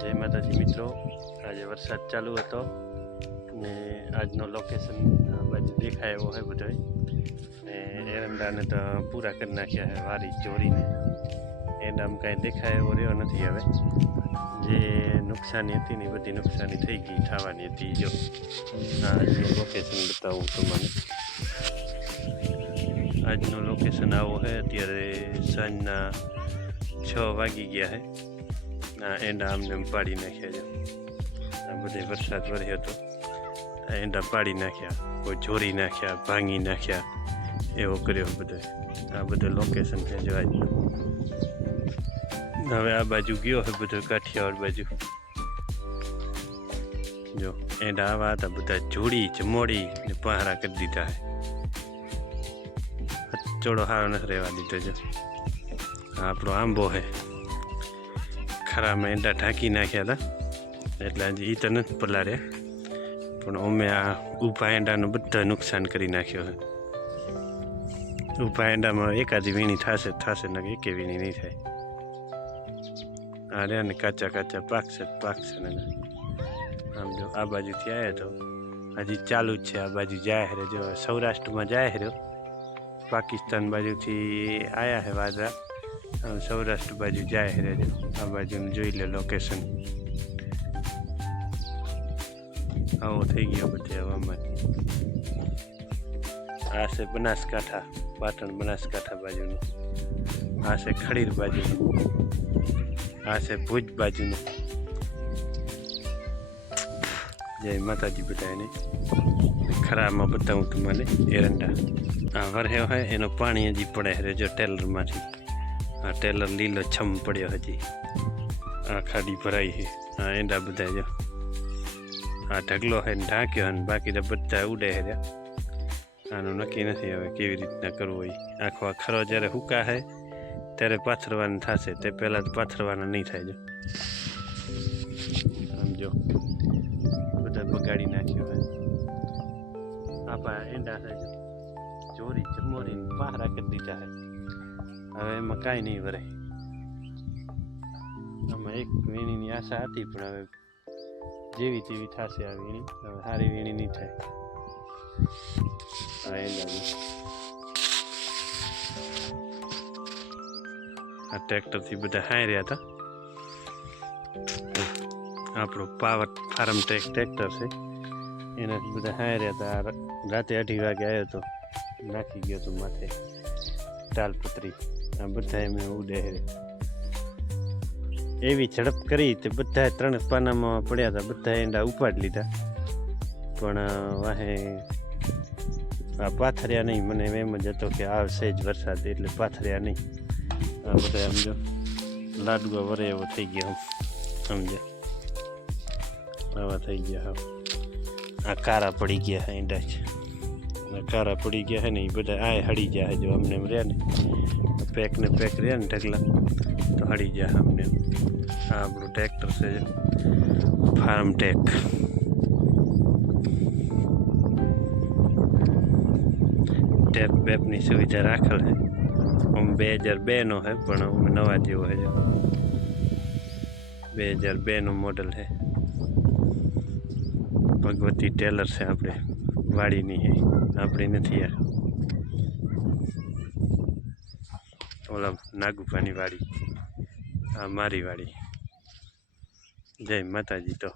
जय माताजी मित्रों, आज वरसाद चालू હતો ને આજનો લોકેશન આ બાજુ દેખાય એવો હે બધો ને એરંડાને તો પૂરા કરી નાખ્યા હે વારી ચોરીને એંડામાં કાંઈ દેખાય એવો રહ્યો નથી હવે જે નુકસાની હતી ને બધી નુકસાની થઈ ગઈ થવાની હતી જો આજનું લોકેશન બતાવું તમને આજનું લોકેશન આવો હે અત્યારે સાંજના 6 વાગી ગયા હે एंडा आमने पाड़ी नाख्या जो आ बधे वरसाद वर्यो तो एंडा पाड़ी नाख्या कोई जोरी नाख्या भांगी नाख्या एवो कर्यो बधो आ बधो लोकेशन है जो आज हवे आ बाजू गयो है बधो काठियावाड़ बाजू जो एंडा आवा था बधा जोड़ी जमोड़ी ने पहारा कर दीधा है चोड़ो हारो न रहवा दीधो जो आपणो आंबो है खरा में एंडा ढांकी नाख्या था एटले हजी तो नहीं पलार्या पण अमे आ ऊभा एंडानु बधा नुकसान करी नाख्यो है। ऊभा एंडा में एकादी वीणी थशे थशे न एके वीणी नहीं थाय आ रह्या ने काचा काचा पाकशे ने आम जो आ बाजुथी आव्या तो हजी चालू ज छे आ बाजू जाए है जो सौराष्ट्र में जाए है पाकिस्तान बाजुथी आया है वादळा सौराष्ट्र बाजू जाए है जो आ बाजू जोई ले लोकेशन आवो थई गयो बधे हवामान आ से बनासकांठा पाटण बनासकांठा बाजू आ से खड़ीर बाजू आ से भुज बाजू जय माताजी बधाने खरा में बताऊँ तमने एरंडा आ वरह्यो है एनो पाणी हजी पड़े है जो टेलर मांथी आ टेलर लीलो छम पड़ो हजी आ खाड़ी भराई है आ एंडा बधा जो आ ढगलो है ढांक्यो है बाकी तो बधा उड़े है आनु नक्की नहीं हवे केवी रीतना करवो आखो आ खरो ज्यारे हुका है त्यारे पाथरवानुं थशे ते पहेला तो पाथरवानुं नहीं थाय जो आम जो बधा बगाड़ी नाख्यो है आपा एंडा है जो चोरी चमोरी पहारा कर दीधा है हवे एमां कांई नहीं वरे आमां एक वीणीनी आशा हती पण हवे जेवी तेवी थशे आ वीणी हवे सारी वीणी नहीं थाय आ एंडानी आ ट्रेक्टर थी बधा हाई रह्या था आपणो पावर फार्म ट्रेक्टर छे एनाथी बधा हाई रह्या था राते 8 वागे आव्यो तो नाखी गयो तो माथे तालपत्री आ बधा एम उड़े है एवी झड़प करी तो बधा 3 पाना में पड़ा था बधा एंडा उपाड़ लीधा पण वाहे आ पाथरिया नहीं मने एम ज हतो के आवशे ज वरसाद एटले पाथरिया नहीं आ बधा समझो लाडुआ वरे एवो थई गयो समझे आवा थई गया आ कारा पड़ी गया है एंडा कारा पड़ी गया है नहीं बधा आए हड़ी गया है जो हमने रहा ने पैक रहा ने ढगला तो हड़ी गया हमने हाँ अपनो ट्रेक्टर से फार्म टेक टेप बेपनी सुविधा राखल है हम 2002 नो है पण नवा जेवो है जो 2002 नो मॉडल है भगवती टेलर से अपने वाड़ी नहीं है अपनी नहीं है ओला नागुफानी वाड़ी आ मारी वाड़ी जय माताजी तो।